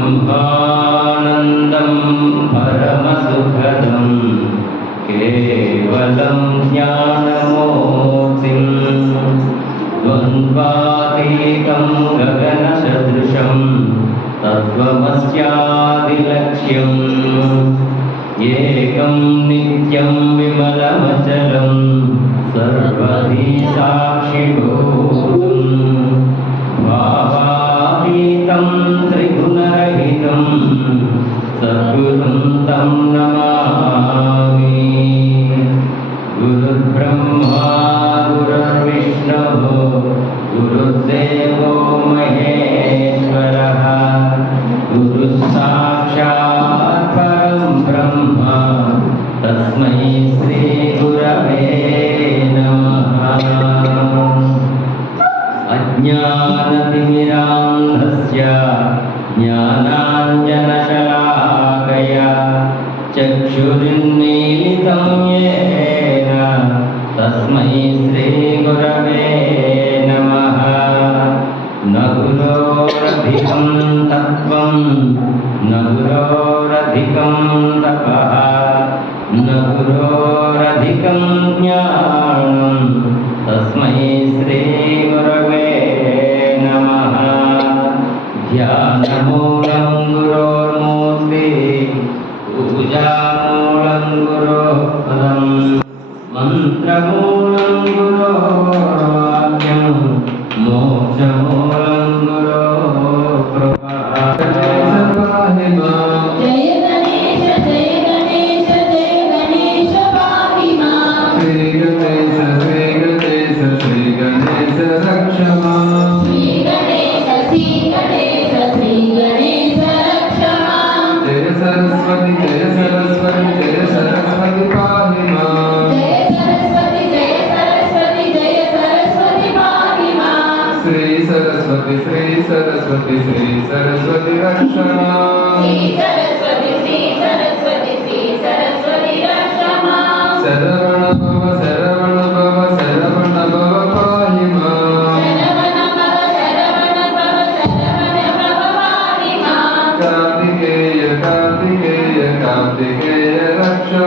ब्रह्मानन्दं परमसुखदं केवलं ज्ञानमूर्तिं द्वन्द्वातीतं गगनसदृशं तत्त्वमस्यादिलक्ष्यम् एकं नित्यं विमलमचलं सर्वधी साक्षिभूतं भावातीतं त्रिगुणरहितं सद्गुरुं तं नमामि। गुरुर्ब्रह्मा गुरुर्विष्णुः गुरुर्देवो महेश्वरः गुरुः साक्षात् परं ब्रह्म तस्मै श्रीगुरवे नमः। अज्ञानतिमिरान्धस्य ज्ञानाञ्जनशलाकया चक्षुरुन्मीलितं येन तस्मै श्रीगुरवे नमः। न गुरोरधिकं तत्त्वं न गुरोरधिकं तपः न गुरोरधिकं ज्ञानं तस्मै श्रीगुरवे नमः। ध्यानमूलं गुरोर्मूर्तिः पूजामूलं गुरोः पदं मन्त्रमूलं गुरोर्वाक्यं मोक्षमूलं गुरोः कृपा। जय गणेश जय गणेश जय गणेश पाहि मां। श्री गणेश रक्ष मां। श्री गणेश रक्ष मां। जय सरस्वती पाहि मां। जय सरस्वती पाहि मां। श्री सरस्वती रक्ष मां। श्री सरस्वती रक्ष मां। शरवण भव पाहि मां। शरवण भव पाहि मां। कार्तिकेय रक्ष मां।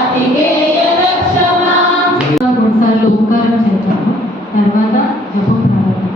कार्तिकेय रक्ष मां। మూడుసార్లు ఓంకారం చేద్దాము. తర్వాత జపం ప్రారంభం.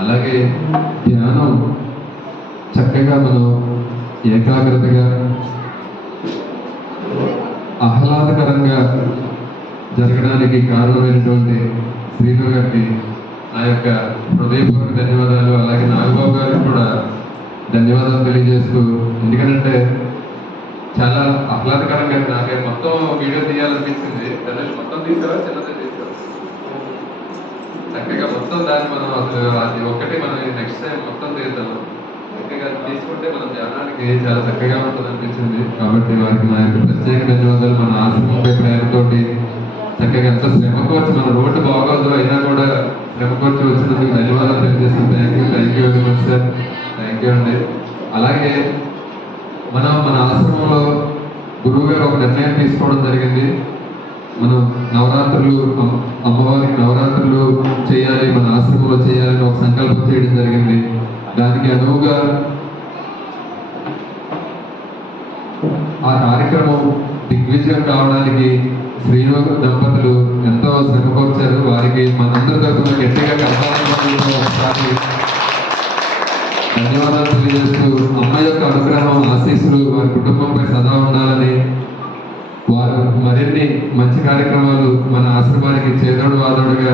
అలాగే ధ్యానం చక్కగా మనం ఏకాగ్రతగా ఆహ్లాదకరంగా జరగడానికి కారణమైనటువంటి శ్రీను గారికి నా యొక్క హృదయపూర్వక ధన్యవాదాలు. అలాగే నాగబాబు గారికి కూడా ధన్యవాదాలు తెలియజేస్తూ, ఎందుకంటే చాలా ఆహ్లాదకరంగా నాకే మొత్తం వీడియో తీయాలనిపించింది. దాన్ని మొత్తం తీసావా, చిన్నదే తీసావా? చక్కగా మొత్తం దాన్ని మనం అసలు అది ఒక్కటి మనం నెక్స్ట్ టైం మొత్తం తీద్దాం. చక్కగా తీసుకుంటే మన ధ్యానానికి చాలా చక్కగా ఉంటుంది అనిపించింది. కాబట్టి వారికి నా యొక్క ప్రత్యేక ధన్యవాదాలు. మన ఆశ్రమంపై ప్రేమతోటి చక్కగా ఎంత శ్రమకు వచ్చి మన రోడ్డు బాగోదు అయినా కూడా శ్రమకు వచ్చి వచ్చినందుకు ధన్యవాదాలు తెలియజేస్తాం. Thank you very much sir. Thank you అండి. అలాగే మన ఆశ్రమంలో గురువు గారు ఒక నిర్ణయం తీసుకోవడం జరిగింది. మనం నవరాత్రులు అమ్మవారికి నవరాత్రులు చేయాలి, మన ఆశ్రమంలో చేయాలని ఒక సంకల్పం చేయడం జరిగింది. దానికి అనువుగా ఆ కార్యక్రమం దిగ్విజయం కావడానికి శ్రీను దంపతులు ఎంతో శ్రమకొచ్చారు. వారికి మనందరి తరఫున గట్టిగా ఒకసారి ధన్యవాదాలు తెలియజేస్తూ, అమ్మ యొక్క అనుగ్రహం ఆశీస్సులు వారి కుటుంబంపై సదా ఉండాలని, వారు మరిన్ని మంచి కార్యక్రమాలు మన ఆశ్రమానికి చేదోడు వాదోడుగా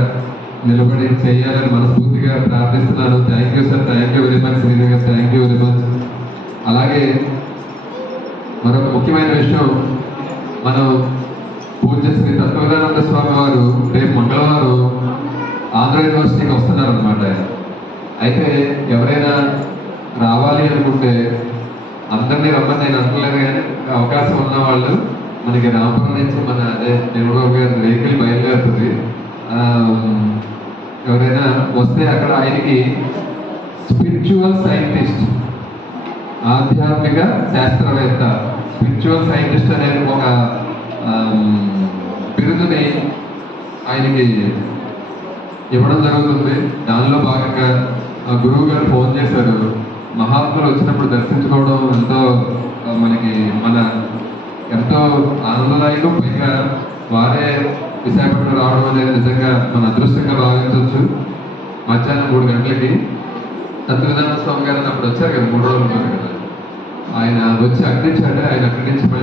నిలబడి చేయాలని మనస్ఫూర్తిగా ప్రార్థిస్తున్నాను. Thank you sir. Thank you very much Srinu గారు. Thank you very much. అలాగే మరొక ముఖ్యమైన విషయం, మనం పూజ్య శ్రీ తత్వజ్ఞానంద స్వామి వారు రేపు మంగళవారం ఆంధ్ర యూనివర్సిటీకి వస్తున్నారనమాట. అయితే ఎవరైనా రావాలి అనుకుంటే అందరినీ రమ్మని నేను అనుకోలేదు, కానీ అవకాశం ఉన్న వాళ్ళు మనకి రామపురం నుంచి మన అదే దేవుడు గారి వెహికల్ బయలుదేరుతుంది. ఎవరైనా వస్తే అక్కడ ఆయనకి స్పిరిచువల్ సైంటిస్ట్, ఆధ్యాత్మిక శాస్త్రవేత్త, స్పిరిచువల్ సైంటిస్ట్ అనే ఒక బిరుదుని ఆయనకి ఇవ్వడం జరుగుతుంది. దానిలో భాగంగా గురువు గారు ఫోన్ చేశారు. మహాత్ములు వచ్చినప్పుడు దర్శించుకోవడం ఎంతో మనకి ఎంతో ఆనందదాయకం. పైగా వారే విశాఖపట్నం రావడం అనేది నిజంగా మన అదృష్టంగా భావించవచ్చు. మధ్యాహ్నం 3 గంటలకి సత్యనారాయణ స్వామి గారు అప్పుడు వచ్చారు కదా, 3 రోజులు ఉన్నారు కదా, ఆయన వచ్చి అక్కడించాడు. ఆయన అక్కడి నుంచి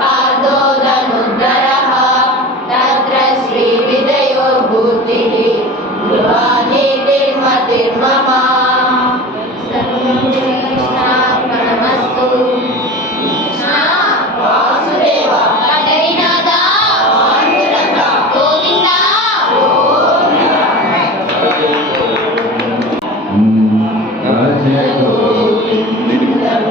पार्थोदनुद्धरः तत्र श्रीविजयोर्भूतिः गृहानीतिर्मतिर्मम सर्वं श्रीकृष्णार्पणमस्तु कृष्ण वासुदेव पंढरीनाथ पांडुरंग गोविंद भज गोविंदं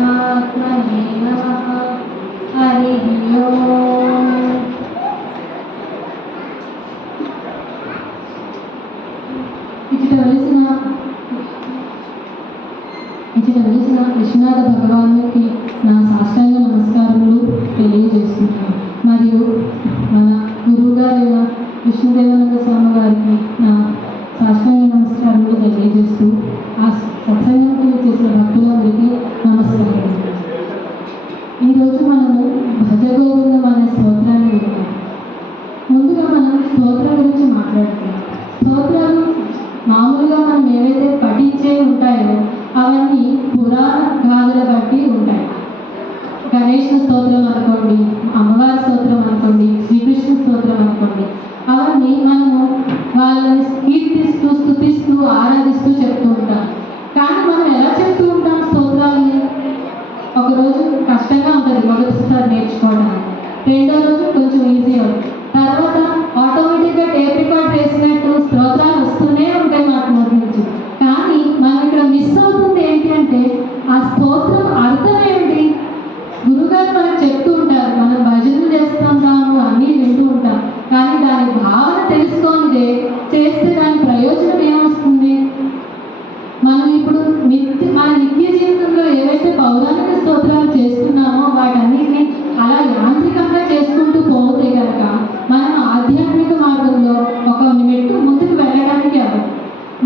పరమాత్మనే నమః. హరి ఓం. ఇచ్చట వెలిసిన విశ్వనాథ భగవానునికి నా సాష్టాంగ నమస్కారములు తెలియజేస్తున్నాను. మరియు మన గురువు గారైన విష్ణుదేవానంద స్వామి గారికి నా సాష్టాంగ నమస్కారములు తెలియజేస్తూ ఆ సత్సంగానికి చేసిన భక్తులందరికీ నమస్కారం. ఈరోజు మనము భజగోవిందం అనే స్తోత్రాన్ని విన్నాం. ముందుగా మనం స్తోత్రం గురించి మాట్లాడుతున్నాం. స్తోత్రాలు మామూలుగా మనం ఏవైతే పఠించే ఉంటాయో అవన్నీ పురాణ గాథల బట్టి ఉంటాయి. గణేష్ స్తోత్రం అనుకోండి, అమ్మవారి స్తోత్రం అనుకోండి, శ్రీకృష్ణ స్తోత్రం అనుకోండి, అవన్నీ మనము వాళ్ళని కీర్తిస్తూ స్తుతిస్తూ ఆరాధిస్తూ చెప్తూ ఉంటాం. కానీ మనం ఎలా చెప్తూ ఉంటాం స్తోత్రాలని? ఒకరోజు కష్టంగా ఉంటుంది మొదటిసారి నేర్చుకోవడానికి, రెండో రోజు కొంచెం ఈజీ అవుతుంది, తర్వాత ఆటోమేటిక్గా టేప్ రికార్డ్ వేసినట్టు స్తోత్రాలు వస్తూనే ఉంటాయి మాకు నోటి నుంచి. కానీ మనం ఇక్కడ మిస్ అవుతుంది ఏంటి అంటే ఆ స్తోత్రం అర్థం ఏమిటి? గురుగారు మనకు చెప్తూ ఉంటారు, మనం భజనలు చేస్తుంటాము, అన్నీ వింటూ ఉంటాం, కానీ దాని భావన తెలుసుకొనిదే చేస్తే దాని ప్రయోజనం ఏమొస్తుంది? మనం ఇప్పుడు మన నిత్య జీవితంలో ఏవైతే పౌరాణిక స్తోత్రాలు చేస్తున్నామో వాటన్నిటిని అలా యాంత్రికంగా చేసుకుంటూ పోతే కనుక మనం ఆధ్యాత్మిక మార్గంలో ఒక మెట్టు ముందుకు వెళ్ళడానికి అవ్వదు.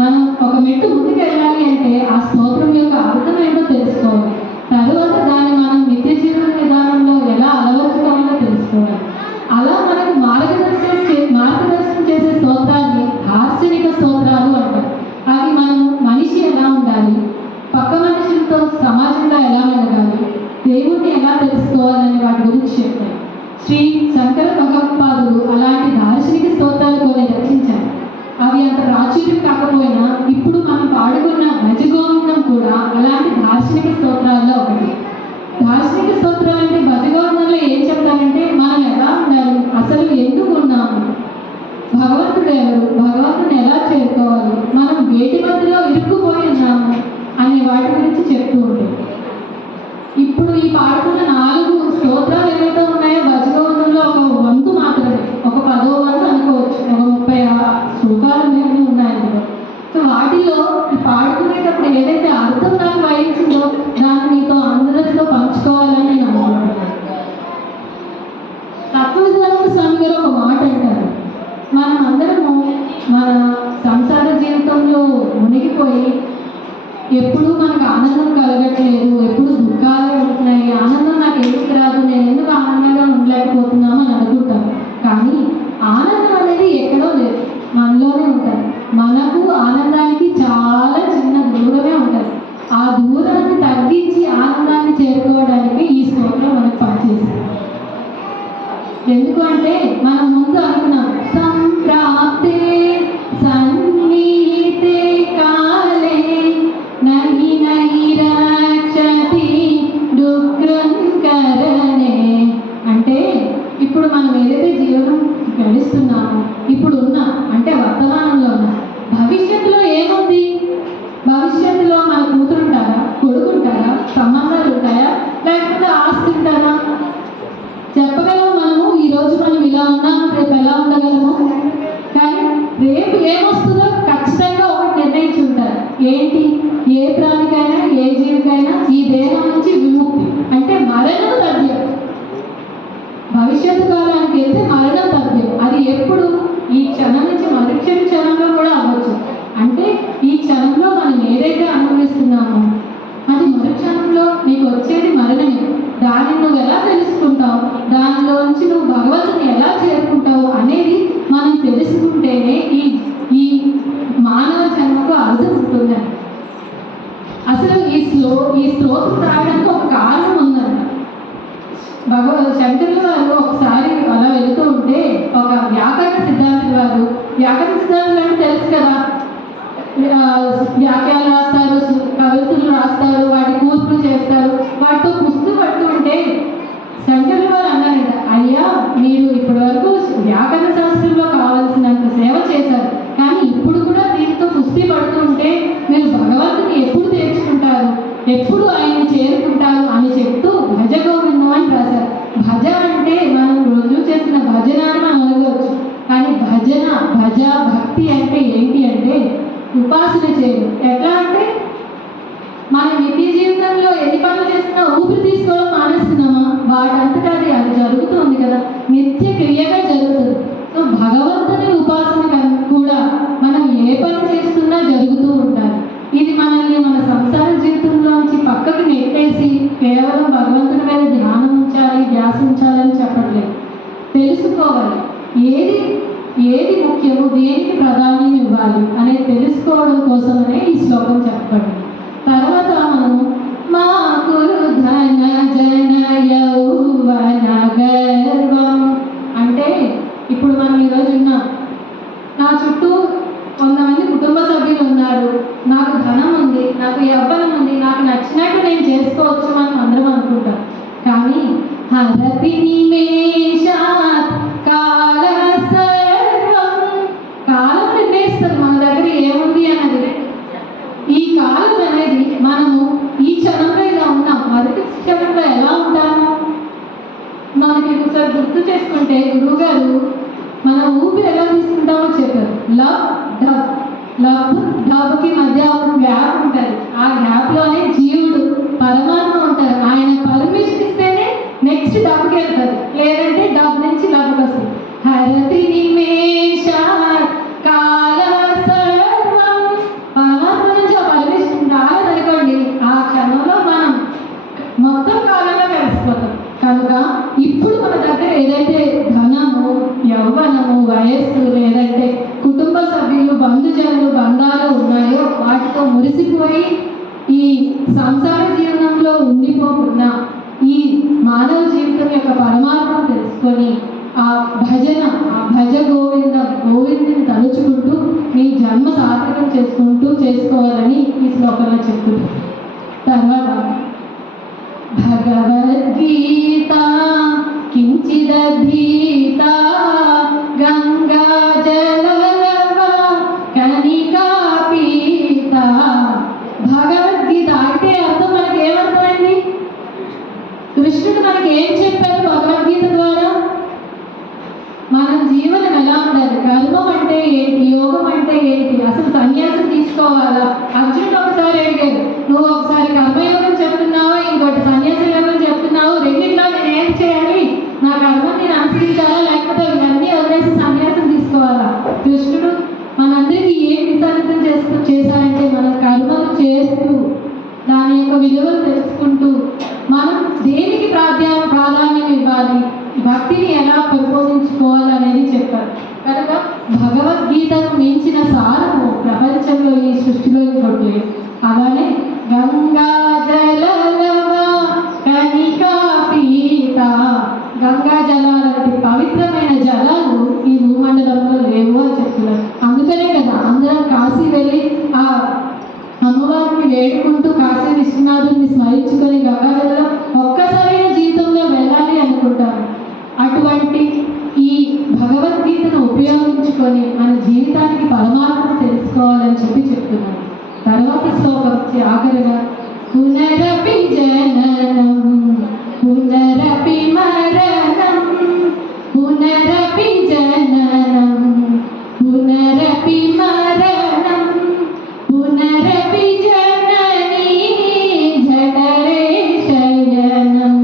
మనం ఒక మెట్టు ముందుకు వెళ్ళాలి అంటే ఆ స్తోత్రం యొక్క అర్థం ఏంటో తెలుసుకోవాలి. తరువాత దాన్ని మనం నిత్య జీవన విధానంలో ఎలా అలవర్చుకోవాలో తెలుసుకోవాలి. అలా మనకు మార్గదర్శనం చేసే స్తోత్రాన్ని దార్శనిక స్తోత్రాలు అంటారు. అవి మనం మనిషి ఎలా ఉండాలి, పక్క మనుషులతో సమాజంలో ఎలా మెలగాలి, దేవుణ్ణి ఎలా తెలుసుకోవాలనే వాటి గురించి చెప్పారు. శ్రీ శంకర భగవత్పాదులు అలాంటి దార్శనిక స్తోత్రాలు కొన్ని రచించారు. అవి అంత ప్రాచుర్యం కాకపోయినా ఇప్పుడు మనం పాడుకున్న భజగోవిందం కూడా అలాంటి దార్శనిక స్తోత్రాల్లో ఒకటి. దార్శనిక స్తోత్రాలు అంటే భజగోవిందంలో ఏం చెప్తారంటే మనం ఎలా ఉండాలి, అసలు ఎందుకు ఉన్నాము, భగవంతుడు ఎవరు, భగవంతుని ఎలా చేరుకోవాలి, మనం వేటి మధ్యలో ఇరుక్కుపోయి ఉన్నాము అనే వాటి గురించి చెప్తూ ఉంటాయి. ఇప్పుడు ఈ పాడుకున్న 4 స్తోత్రాలు ఏవైతే ఉన్నాయో భజగోవిందంలో ఒక వంతు మాత్రమే, ఒక 10వ వంతు అనుకోవచ్చు, ఒక 30 శ్లోకాలు అనేవి ఉన్నాయి అందులో. సో వాటిలో ఈ పాడుకునేటప్పుడు ఏదైతే అర్థం నాకు వహించిందో దాన్ని మీతో అందరితో పంచుకోవాలని నేను అనుకుంటున్నాను. తత్వవిధానంద స్వామి గారు ఒక మాట అంటారు, మనం అందరము మన సంసార జీవితంలో మునిగిపోయి ఎప్పుడు మనకు ఆనందం కలగట్లేదు, ఎప్పుడు దుఃఖాలే ఉంటున్నాయి, ఆనందం నాకు ఎందుకు రాదు, నేను ఎందుకు ఆనందంగా ఉండలేకపోతున్నాము అని అనుకుంటాం. కానీ ఆనందం అనేది ఎక్కడో లేదు, మనలోనే ఉంటుంది. మనకు ఆనందానికి చాలా చిన్న దూరమే ఉంటుంది. ఆ దూరాన్ని తగ్గించి ఆనందాన్ని చేరుకోవడానికి ఈ స్తోత్రం మనకు పనిచేస్తుంది. ఎందుకంటే మనం ముందు అనుకున్నాం సంప్రాప్తే సన్నిహితే కాలే నహి నహి రక్షతి దుఃఖంకరణే. అంటే ఇప్పుడు మనం ఏదైతే జీవనం గడిస్తున్నామో, ఇప్పుడు ఉన్నాం అంటే వర్తమానంలో ఉన్నాం. భవిష్యత్తులో ఏముంది? భవిష్యత్తులో మన కూతురుంటారా, కొడుకుంటారా, సంబంధాలు ఉంటాయా, లేకపోతే ఆస్తి ఉంటారా? చెప్పగలము మనము ఈరోజు మనం ఇలా ఉన్నాము, రేపు ఎలా ఉండగలము? కానీ రేపు ఏమొస్తుందో ఖచ్చితంగా ఒకటి నిర్ణయించి ఉంటారు. ఏంటి? ఏ ప్రాణికైనా ఏ జీవికైనా ఈ దేహం నుంచి విముక్తి అంటే మరణం తథ్యం. భవిష్యత్తు కాలానికి వెళ్తే మరణం తథ్యం. అది ఎప్పుడు? ఈ క్షణం నుంచి మరుక్ష క్షణంలో కూడా అవ్వచ్చు. అంటే ఈ క్షణంలో మనం ఏదైతే అనుభవిస్తున్నామో అది మరుక్షణంలో నీకు వచ్చేది మరణమే. దానిని నువ్వు ఎలా తెలుసుకుంటావు, దానిలోంచి నువ్వు భగవంతుని ఎలా చేరుకుంటావు అనేది మనం తెలుసుకుంటేనే ఈ మానవ జన్మకు అర్థం ఉంటుందండి. అసలు ఈ స్తోత్రం రాయడానికి ఒక కారణం ఉందంట. శంకరుల వారు ఒకసారి అలా వెళుతూ ఉంటే ఒక వ్యాకరణ సిద్ధాంతుల వారు, వ్యాకరణ సిద్ధాంతులు అంటే తెలుసు కదా, వ్యాఖ్యాలు రాస్తారు, కవితలు రాస్తారు, వాటి కూర్పులు చేస్తారు, వాటితో కుస్తీ పడుతూ ఉంటే శంకరుల వారు అన్నారంట, అయ్యా మీరు ఇప్పటి వరకు వ్యాకరణ శాస్త్రంలో కావాల్సినంత సేవ చేశారు, కానీ ఇప్పుడు కూడా దీంతో కుస్తీ పడుతూ ఉంటే మీరు భగవంతుని ఎప్పుడు తెచ్చుకుంటారు, ఎప్పుడు ఆయన చేరుకుంటారు ఉపాసన చేయరు. ఎట్లా అంటే మన నిత్య జీవితంలో ఎన్ని పనులు చేస్తున్నా ఊపిరి తీసుకోవడం మానేస్తున్నామా? వాటంతటా అది జరుగుతుంది కదా, నిత్య క్రియగా జరుగుతుంది. సో భగవంతుని ఉపాసన కూడా మనం ఏ పని చేస్తున్నా జరుగుతూ ఉండాలి. ఇది మనల్ని మన సంసార జీవితంలోంచి పక్కకు నెట్టేసి కేవలం భగవంతుని మీద ధ్యానం ఉంచాలి, ధ్యాస ఉంచాలని చెప్పట్లేదు. తెలుసుకోవాలి ఏది ముఖ్యము, దేనికి ప్రాధాన్యం ఇవ్వాలి అనేది తెలుసుకోవడం కోసమనే ఈ శ్లోకం చెప్పండి. తర్వాత మనము మా కురు ధన జన యౌవన గర్వం అంటే ఇప్పుడు మనం ఈరోజు ఉన్నాం, నా చుట్టూ 100 మంది కుటుంబ సభ్యులు ఉన్నారు, నాకు ధనం ఉంది, నాకు యవ్వనం ఉంది, నాకు నచ్చినట్టు నేను చేసుకోవచ్చు మనం అందరం అనుకుంటాం. కానీ హరతి నిమేషాత్ కాల సర్వం, కాలం నిర్ణయిస్తుంది మన దగ్గర ఏముంది అన్నది. ఈ కాలం అనేది మనము ఈ క్షణంలో ఇలా ఉన్నాం, మొదటి క్షణంలో ఎలా ఉంటాము మనకి ఒకసారి గుర్తు చేసుకుంటే గురువు గారు మనం ఊపిరి ఎలా తీసుకుంటామో చెప్పారు. లవ్ డబ్కి మధ్య ఒక గ్యాప్ ఉంటుంది. ఆ గ్యాప్లోనే జీవుడు పరమాత్మ ఉంటారు. ఆయన పర్మిషన్ ఇస్తేనే నెక్స్ట్ డబ్కి వెళ్తుంది, లేదంటే డబ్ నుంచి లబ్కి వస్తుంది. హరతి నిమేష కాల సర్వం, పరమాత్మ నుంచి ఆ పర్మిషన్ రాలేదనుకోండి, ఆ క్షణంలో మనం మొత్తం కాలంలో కలిసిపోతాం. కనుక ఇప్పుడు మన దగ్గర ఏదైతే ధనము, యవ్వనము, వయస్సు, లేదంటే కుటుంబ సభ్యులు, బంధుజనులు, బంధాలు ఉన్నాయో వాటితో మురిసిపోయి ఈ సంసార జీవనంలో ఉండిపోకుండా ఈ మానవ జీవితం యొక్క పరమాత్మను తెలుసుకొని ఆ భజ గోవిందుని తలుచుకుంటూ మీ జన్మ సార్థకం చేసుకోవాలని ఈ శ్లోకంలో చెప్తుంది. తర్వాత భగవద్గీత కించిదధీత గంగా జలలవ కనికా పీత. భగవద్గీత అంటే అర్థం మనకి ఏమర్థమైంది? కృష్ణుడు మనకి ఏం చెప్పారు భగవద్గీత ద్వారా? మన జీవనం ఎలా ఉండాలి, కర్మం అంటే ఏంటి, యోగం అంటే ఏంటి, అసలు సన్యాసం తీసుకోవాలా? అర్జునుడు ఒకసారి అడిగాడు, నువ్వు ఒకసారి కర్మయోగం చెప్తున్నావా, ఇంకోటి సన్యాస యోగం చెప్తున్నావు, రెండింటిలో నేను ఏం చేయాలి? నా కర్మని నేను అనుసరించాలా, లేకపోతే ఇవన్నీ వదిలేసి సన్యాసం తీసుకోవాలా? కృష్ణుడు మనందరికీ ఏం విసర్జన చేశారంటే మన కర్మలు చేస్తూ దాని యొక్క విలువలు తెలుసుకుంటూ మనం దేనికి ప్రాధాన్యం ఇవ్వాలి, భక్తిని ఎలా పెంపొందించుకోవాలి అనేది చెప్పారు. కనుక భగవద్గీతను మించిన సారము ప్రపంచంలో ఈ సృష్టిలో ఇంకోటి. అలానే గంగా జలలవ కనికా పీత, గంగా జలాలంటే పవిత్రమైన జలాలు ఈ భూమండలంలో లేవు అని చెప్తున్నారు. అందుకనే కదా అందరం కాశీ వెళ్ళి ఆ అమ్మవారిని వేడుకుంటూ కాశీ విశ్వనాథుని స్మరించుకొని గంగాజలం ఒక్కసారైన జీవితంలో వెళ్ళాలి అనుకుంటారు. అటువంటి ఈ భగవద్గీతను ఉపయోగించుకొని మన జీవితానికి పరమాత్మను తెలుసుకోవాలని చెప్తున్నారు. తర్వాత శ్లోకం ఆఖరిగా పునరపి జననం పునరపి మరణం పునరపి జననం పునరపి మరణం పునరపి జననీ జఠరే శయనం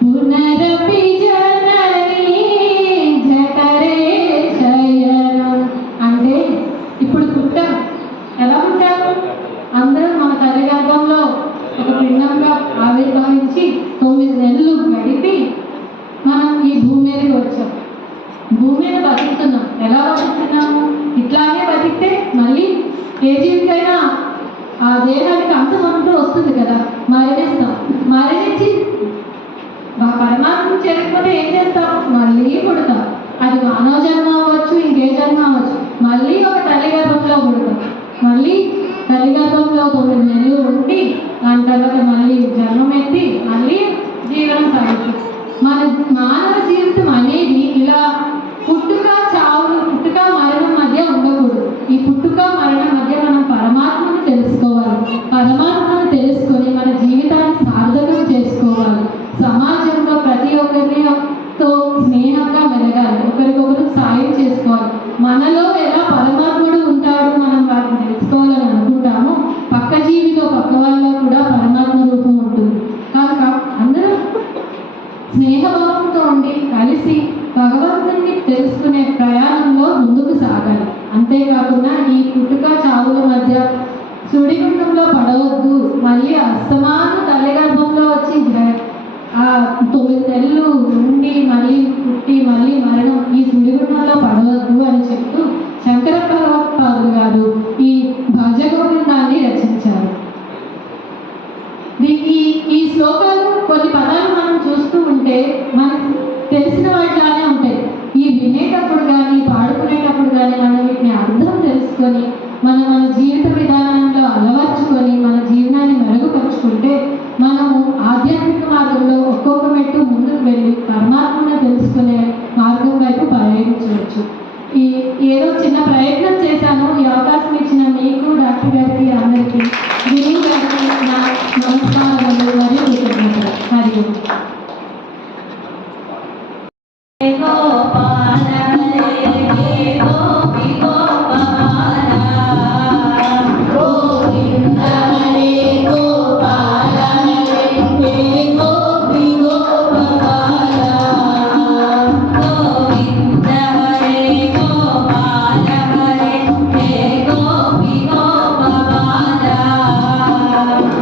పునరపి జననీ జఠరే శయనం. అంటే ఇప్పుడు పుట్టాం, ఎలా పుట్టాము? అందరం మన తల్లి గర్భంలో ఒక పిండంగా ఆవిర్భవించి 9 నెలలు గడిపి మనం ఈ భూమి మీదకి వచ్చాం. భూమి మీద బతుకుతున్నాం. ఎలా బతుకుతున్నాము? ఇట్లానే బతికితే మళ్ళీ ఏ జీవికైనా ఆ దేహానికి అంతం అంటూ వస్తుంది కదా, మరణిస్తాం. మరణించి పరమాత్మ చేయకపోతే ఏం చేస్తాం? మళ్ళీ పుడతాం. అది మానవ జన్మ అవ్వచ్చు, ఇంకే జన్మ అవ్వచ్చు. మళ్ళీ ఒక తల్లి గర్భంలో పుడతాం. మళ్ళీ తల్లి గర్భంలో 9 నెలలు ఉండి దాని తర్వాత మళ్ళీ జన్మం ఎత్తి మళ్ళీ జీవనం సాగుతుంది. మన మానవ జీవితం అనేది ఇలా పుట్టుక చావులు, పుట్టుక మరణం మధ్య ఉండకూడదు. ఈ పుట్టుక మరణం మధ్య మనం పరమాత్మను తెలుసుకోవాలి. పరమాత్మను తెలుసుకొని మన జీవితాన్ని సార్థకం చేసుకోవాలి. సమాజంలో ప్రతి ఒక్కరితో స్నేహంగా మెలగాలి, ఒకరికొకరు సాయం చేసుకోవాలి. మనలో ఎలా పరమాత్ముడు ఉంటాడు మనం వాటిని తెలుసుకోవాలి. భగవంతుని తెలుసుకునే ప్రయాణంలో ముందుకు సాగాలి. అంతేకాకుండా ఈ పుట్టుక చావుల మధ్య సుడిగుండంలో పడవద్దు, మళ్ళీ అస్తమాను తల్లి గర్భంలో వచ్చి 9 నెలలు ఉండి మళ్ళీ పుట్టి మళ్ళీ మరణం, ఈ సుడిగుండంలో పడవద్దు అని చెప్తూ శంకర భగవత్పాదులు గారు ఈ భజగోవిందాన్ని రచించారు. ఈ శ్లోకాలు కొన్ని పదాలు మనం చూస్తూ ఉంటే మనకు తెలిసిన వాటిలానే ఉంటాయి. ఈ వినేటప్పుడు కానీ పాడుకునేటప్పుడు కానీ మనం వీటిని అర్థం తెలుసుకొని మన జీవిత విధానంలో అలవర్చుకొని మన జీవనాన్ని మెరుగుపరుచుకుంటే మనము ఆధ్యాత్మిక మార్గంలో ఒక్కొక్క మెట్టు ముందుకు వెళ్ళి పరమాత్మను తెలుసుకునే మార్గం వైపు పయనించవచ్చు. ఏదో చిన్న ప్రయత్నం చేశాను. ఈ అవకాశం ఇచ్చిన మీకు, డాక్టర్ గారికి, అందరికీ, గురువు గారికి నా నమస్కారాలు మరియు కృతజ్ఞతలు. హరి ఓం.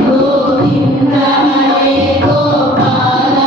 గోవింద హరే గోపాల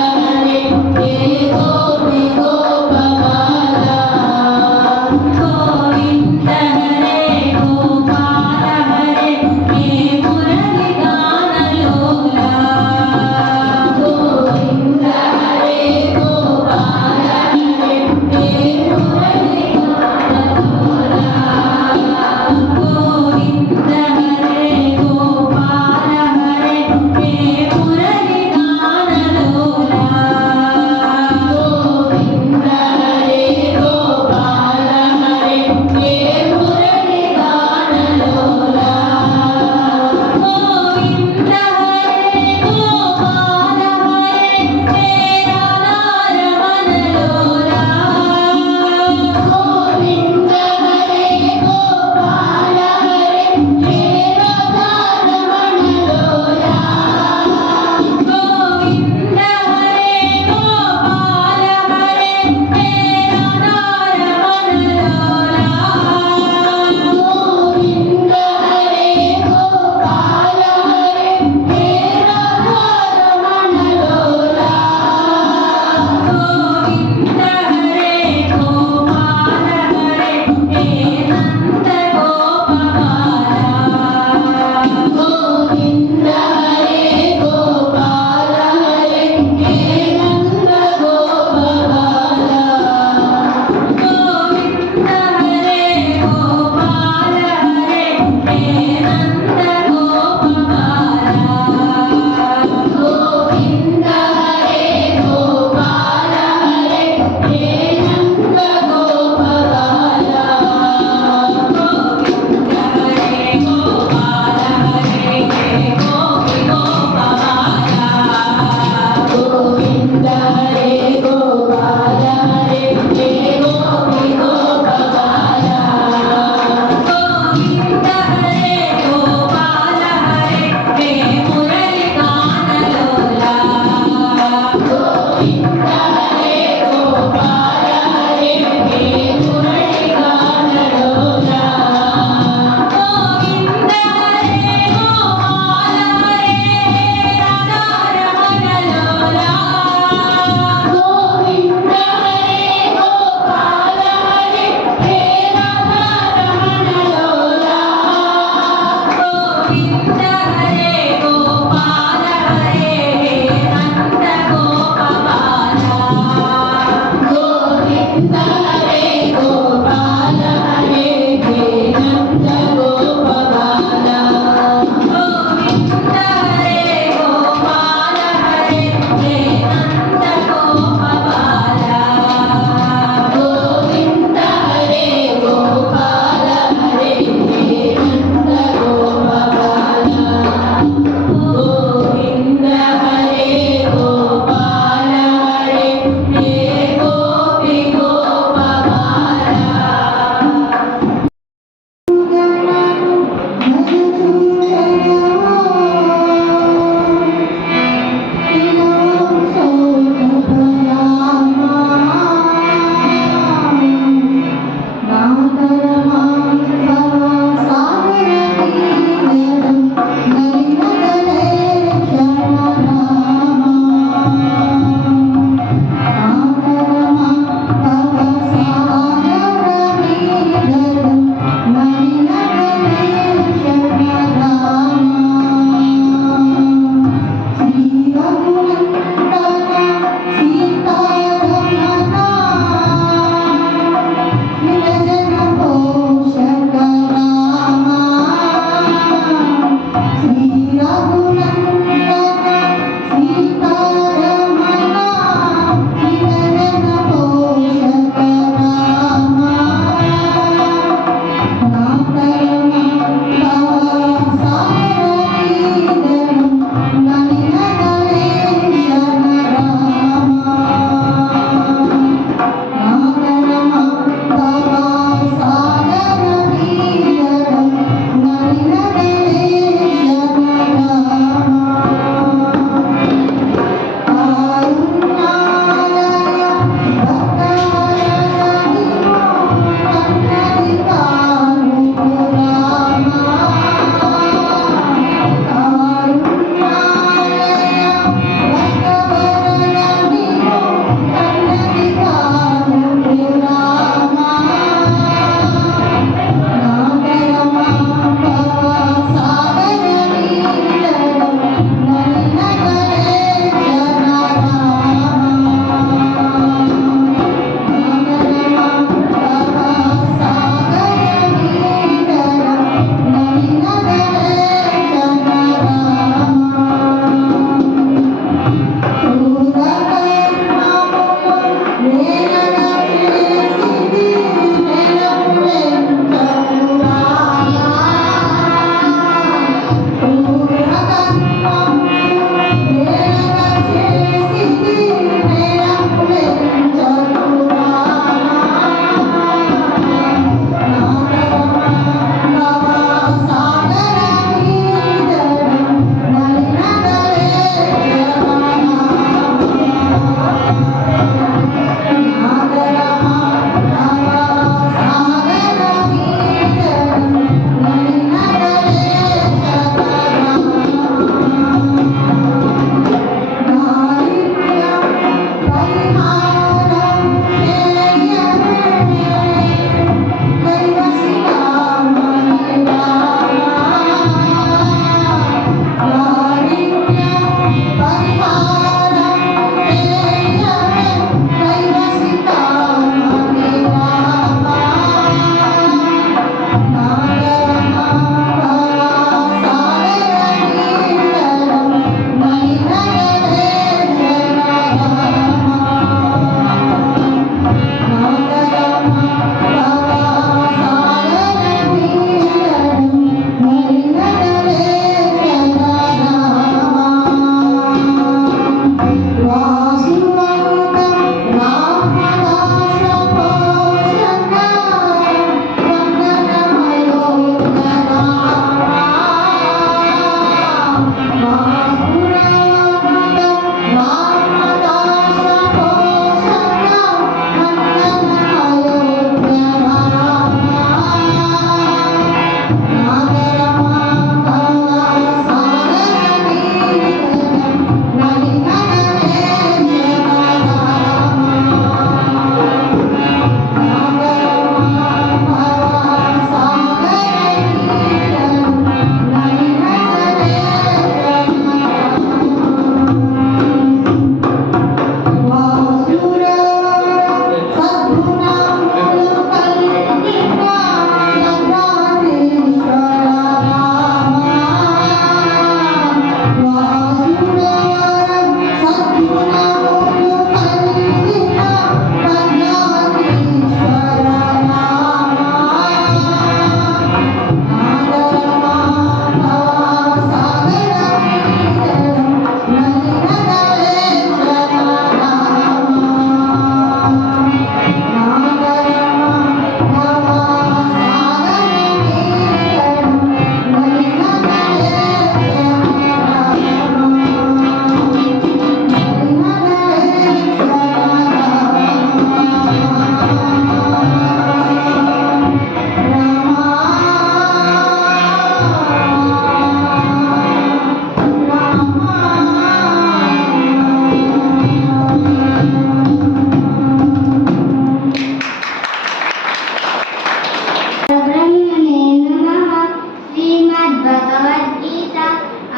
श्रीमद्भगवद्गीता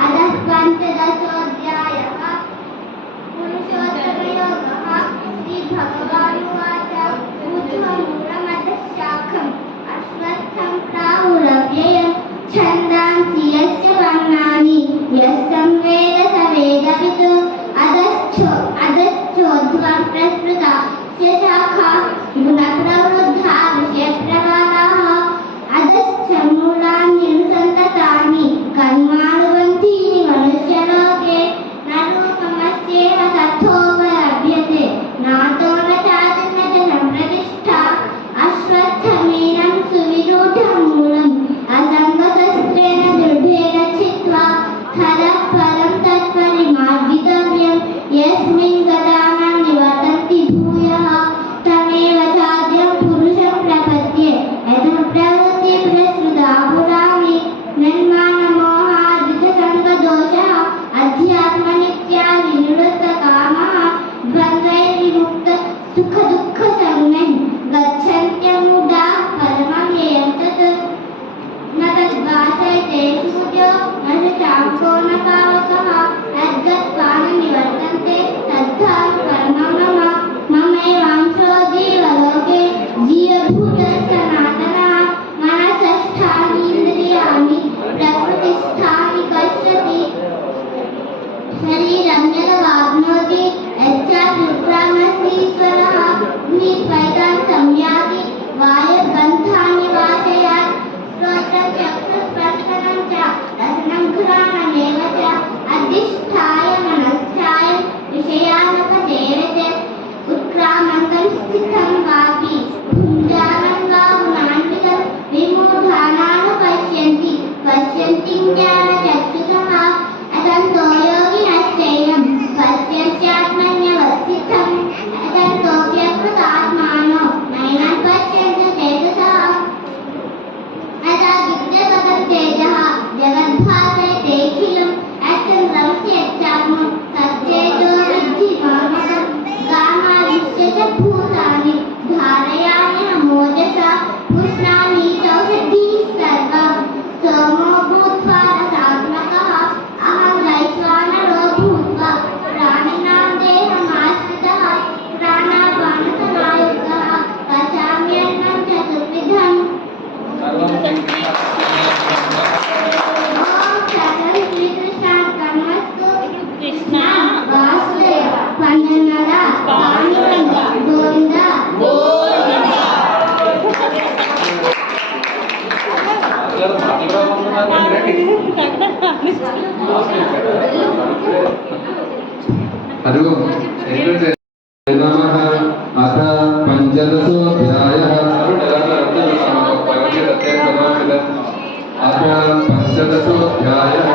अधः पञ्चदशोऽध्यायः पुरुषोत्तमयोगः श्रीभगवानुवाच ऊर्ध्वमूलमधःशाखम् अश्वत्थं प्राहुरव्ययम् छन्दांसि यस्य वर्णानि यस्तं वेद स वेदवित् अधश्चोर्ध्वं प्रसृता शाखा गुणप्रवृद्धा विषयप्रवालाः अधश्च मूलानि अनुसन्ततानि कर्मानुबन्धीनि मनुष्यलोके न रूपमस्येव तथोपलभ्यते नातो न चाति न च सम्प्रतिष्ठा अश्वत्थमेनं सुविरूढं मूलम् असङ्गशस्त्रेण दृढेन छित्त्वा हरः परं तत्परिमार्गितव्यं यस्मिन् गतानां निवर्तन्ति भूयः तमेव चाद्यं पुरुषं प्रपद्ये यतः प्रवृत्ति प्रसृता पुराणि निर्माणमोहादितसङ्गदोषः अध्यात्मनित्या विनिवृत्तकामः द्वन्द्वैर्विमुक्त सुखदुःखसंज्ञैः गच्छन्त्यमूढाः परमं ययं तत् न तद्भासयते सूर्यो न च चाङ्को न पावकः यद्गत्वा न निवर्तन्ते तद्धाम परमं मम ममैवांशो जीवलोके जीवभूतः सनातनः मनसष्ठानीन्द्रियाणि प्रकृतिस्थानि पश्यति शरीरं यदवाप्नोति यच्चाप्युत्क्रामतीश्वरः निस्वैतान् संयाति वायुर्गन्धानि वाशयात् श्रोत्रं चक्षुस्पर्शनं च रसनं घ्राणमेव च अधिष्ठाय मनश्चाय विषयानुपसेवते उत्क्रामन्तं स्थितं वापि भुञ्जानं वा गुणान्वितं विमूढानानुपश्यन्ति पश्यन्ति ज्ञानचक्षुषः अतन्तो योगिनश्चैनं पश्यन्त्यात्मन्यवस्थितम् अतन्तोऽप्यकृतात्मानो नैनं पश्यन्ति चेतसः अतः तेजः जगद्भासयतेऽखिलम् अचन्द्रमस्य यच्चात्मं तच्चेतो विद्धिमानः गामाविश्य च भूतानि धारयाम्यहमोजसा पुष्णामि चौषधीः सर्वं सोमो भूत्वा रसात्मकः अहं वैश्वानरो भूत्वा प्राणिनां देहमाश्रितः प्राणापानसमायुक्तः पचाम्यन्नं चतुर्विधम् कृष्ण वासुदेव पंडनद पांडुरंग गोविंद हरिओम नमः अथ पंचदशोऽध्यायः अथ पंचदशोऽध्यायः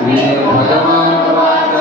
श्रीभगवानुवाच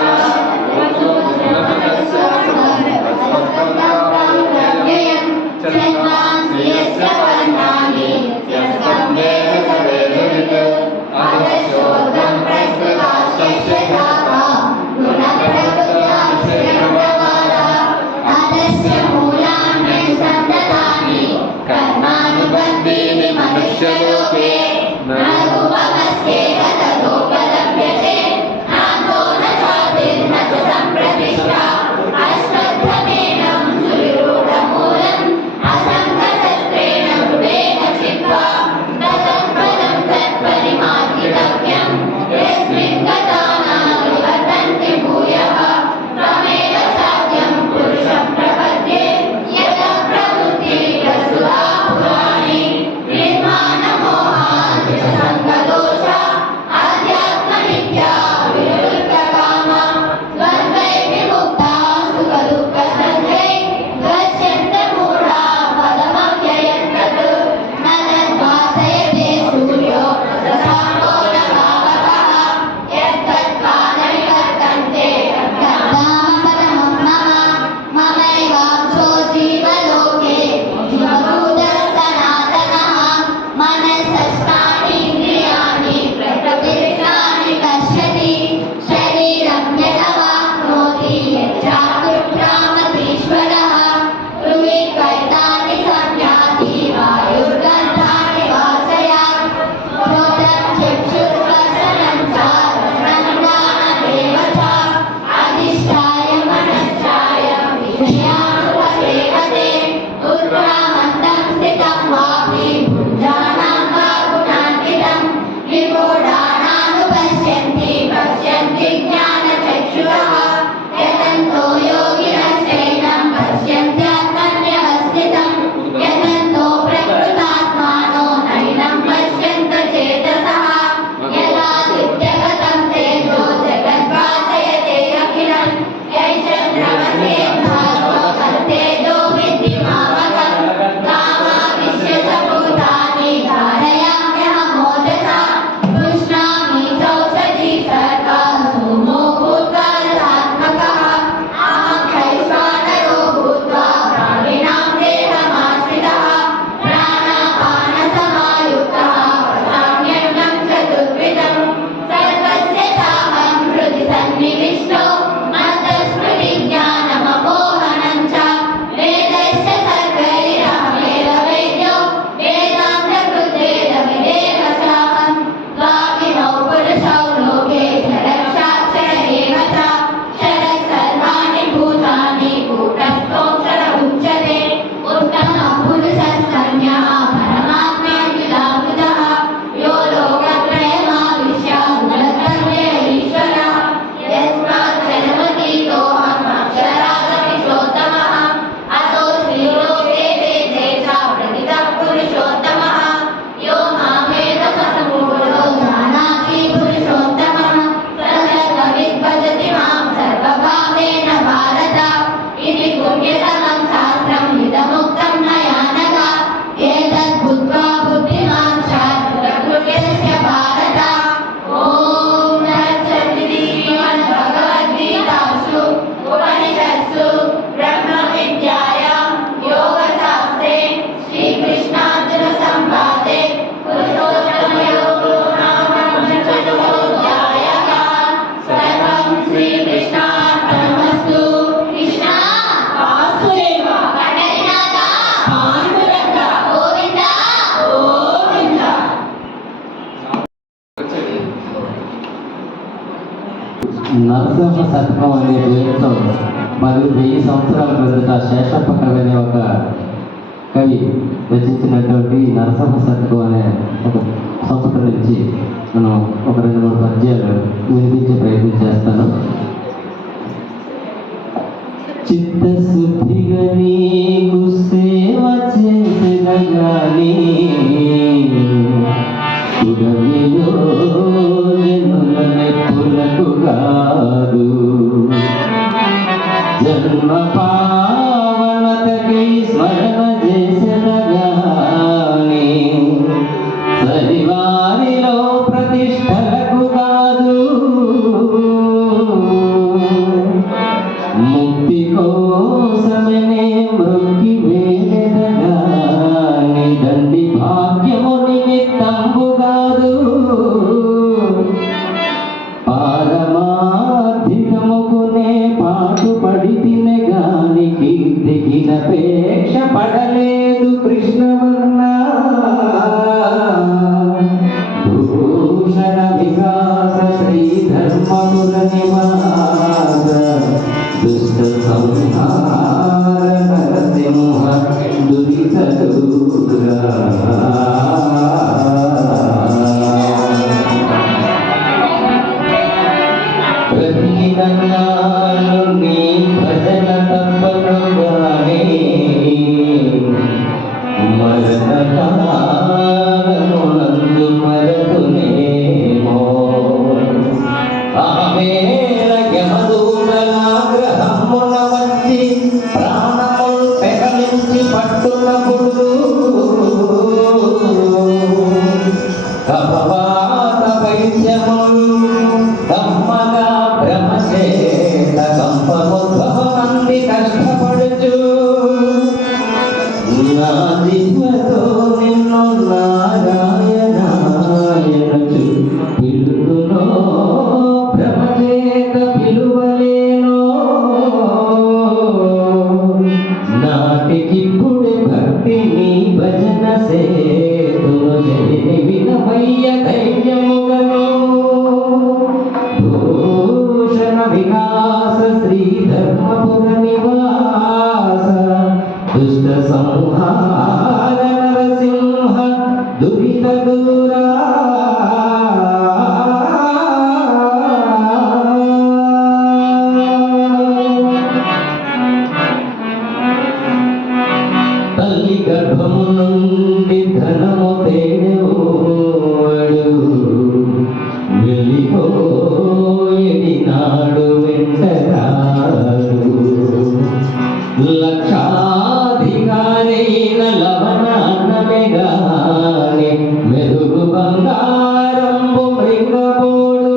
నరసింహ శతకం అనే పేరుతో 1000 సంవత్సరాల క్రిందట శేషప్ప కవి అనే ఒక కవి రచించినటువంటి నరసింహ శతకం అనే ఒక సంపుట నుంచి మనం ఒక 2-3 పద్యాలు వినిపించే ప్రయత్నం చేస్తాను. చిత్తశుద్ధిగా నీకు సేవ చేసేదగాని సురవిలో జనుల మెప్పులకు కాదు, జన్మ పావనతకై స్మరణ చేసేదగాని సరివారిలో ప్రతిష్టలకు కాదు, ముక్తి కోసమనే మృక్కి వేడెదగాని దండి భాగ్యము నిమిత్తంబు కాదు, పారమార్థికముకునే పాటు పడి తినగాని కీర్తికినపేక్ష పడలేదు కృష్ణవర్ణ. భూషణ వికాస శ్రీ ధర్మపుర నివాస దుష్ట సంహార నరసింహ దురిత దూరా. ప్రతిదినాలు నీ భజన తప్పనుగానే మరణ కాలమునందు మరతునేమో ఆవేళ యమదూతలాగ్రహమున వచ్చి ప్రాణములు పెకలించి పట్టునప్పుడు కపవాత వైద్యములు కమ్మగా భ్రమచేత కంపముద్భవమంది కష్టపడుచు నా దివ్యతో నిన్ను నారాయణాయనచు పిలుతునో భ్రమచేత పిలువలేనో నాటికిప్పుడే భక్తి నీ భజన సేతును జని వినమయ్య ధైర్యముగను. భూషణ వికాస శ్రీ ధర్మపుర నివాస దుష్ట సంహార నరసింహ దురిత దూరా. తల్లి గర్భము నుండి ధనము తేడేవాడు వెళ్ళిపోయేడి నాడు వెంటరాడు, లక్షాధికారైన లవణాన్నమే గాని మెరుగు బంగారంబు మృంగబోడు,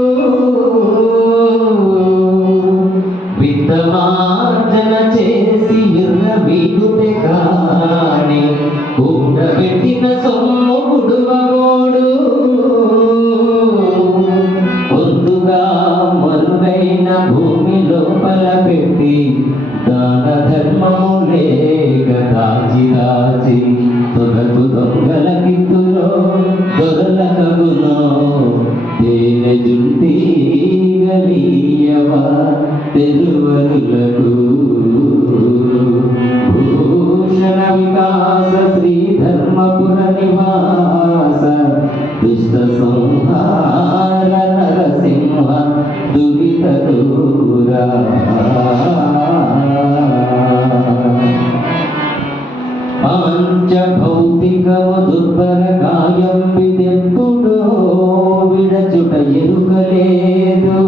విత్తమార్జన చేసి విర్రవీగుతే కాని కూడబెట్టిన సొమ్ము గుడువబోడు, పొందుగా మరుగైన భూమి లోపల పెట్టి దాన ధర్మము లేక దాచి దాచి తొదకు దొంగలకిత్తులో దొరలకగునో తేనె జుంటి గలీయవా తెరువరులకు. భూషణ వికాస శ్రీ ధర్మపుర నివాస దుష్ట సంహార నరసింహ దురిత దూరా. పాంచభౌతికము దుర్భర కాయం విదెప్పుడో విడచుట ఎరుకలేదు,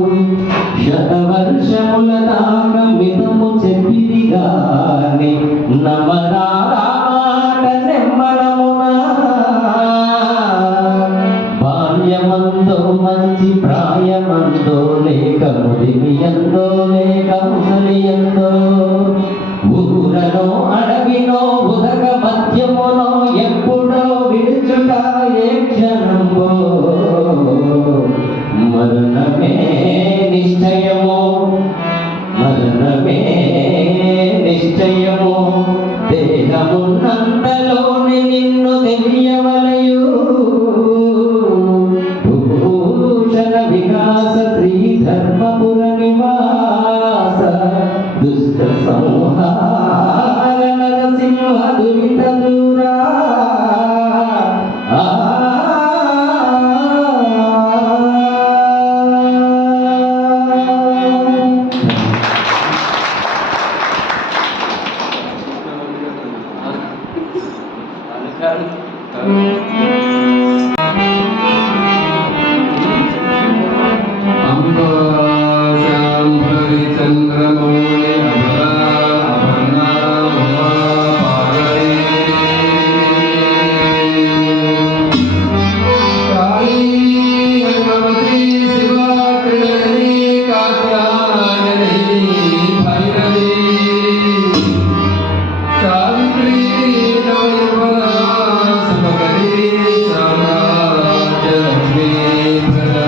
శతవర్షముల దాకా మితము చెప్పిది గాని నమరామాట నెమ్మరమున. బాల్యమందో మంచి ప్రాయమందో లేక ముదిమియందో లేక ముసలియందో, ఊరనో అడవినో ఉదక మధ్యమునో ఎప్పుడో విడుచుట ఏ క్షణంబో మరణమే నిశ్చయమో, మరణమే నిశ్చయమో. దేహమున్నంతలోని నిన్ను తెలియవలయు. భూషణ వికాస శ్రీ ధర్మపుర సంహార నరసింహ దురిత దూరా అంబాశాంభవి చంద్రమౌళి అమలా అపర్ణా ఉమా పార్వతీ కాళీ భగవతి శివా కళ్యాణి కాత్యాయని భైరవి సావిత్రి నవయవనా శుభకరీ సామ్రాజ్య లక్ష్మీ ప్రదా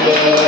దేవ